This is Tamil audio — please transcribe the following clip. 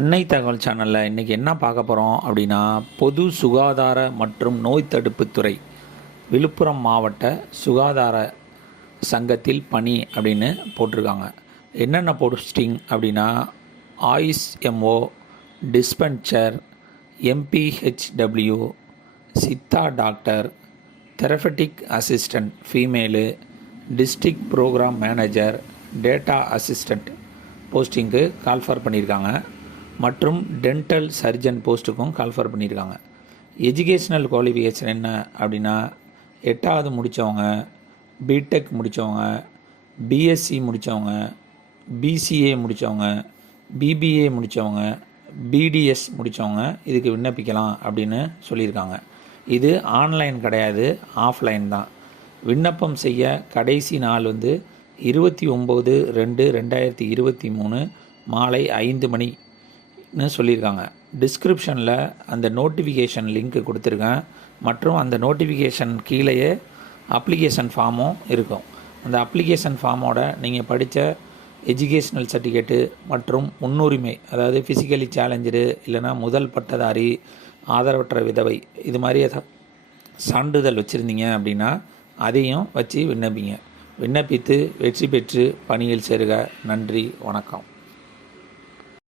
அன்னை தகவல் சேனலில் இன்றைக்கி என்ன பார்க்க போகிறோம் அப்படின்னா, பொது சுகாதார மற்றும் நோய் தடுப்புத்துறை விழுப்புரம் மாவட்ட சுகாதார சங்கத்தில் பணி அப்படின்னு போட்டிருக்காங்க. என்னென்ன போஸ்டிங் அப்படின்னா, AYUSH MO, dispenser, MPHW, Siddha doctor, therapeutic assistant female, district program manager, data assistant போஸ்டிங்க்கு கால்ஃபர் பண்ணியிருக்காங்க. மற்றும் டென்டல் சர்ஜன் போஸ்ட்டுக்கும் கால்ஃபர் பண்ணியிருக்காங்க. எஜுகேஷ்னல் குவாலிஃபிகேஷன் என்ன அப்படின்னா, 8வது முடித்தவங்க, பிடெக் முடித்தவங்க, பிஎஸ்சி முடித்தவங்க, பிசிஏ முடித்தவங்க, பிபிஏ முடித்தவங்க, பிடிஎஸ் முடித்தவங்க இதுக்கு விண்ணப்பிக்கலாம் அப்படின்னு சொல்லியிருக்காங்க. இது ஆன்லைன் கிடையாது, ஆஃப்லைன் தான். விண்ணப்பம் செய்ய கடைசி நாள் 29/2/2023 மாலை 5 மணின்னு சொல்லியிருக்காங்க. டிஸ்கிரிப்ஷனில் அந்த நோட்டிஃபிகேஷன் லிங்க் கொடுத்துருக்கேன். மற்றும் அந்த நோட்டிஃபிகேஷன் கீழேயே அப்ளிகேஷன் ஃபார்மும் இருக்கும். அந்த அப்ளிகேஷன் ஃபார்மோட நீங்கள் படித்த எஜுகேஷ்னல் சர்டிஃபிகேட்டு மற்றும் முன்னுரிமை, அதாவது ஃபிசிக்கலி சேலஞ்சரு இல்லைனா முதல் பட்டதாரி, ஆதரவற்ற விதவை, இது மாதிரி ஏதாவது சான்றிதழ் வச்சுருந்தீங்க அப்படின்னா அதையும் வச்சு விண்ணப்பிங்க. விண்ணப்பித்து வெற்றி பெற்று பணியில் சேருக. நன்றி, வணக்கம்.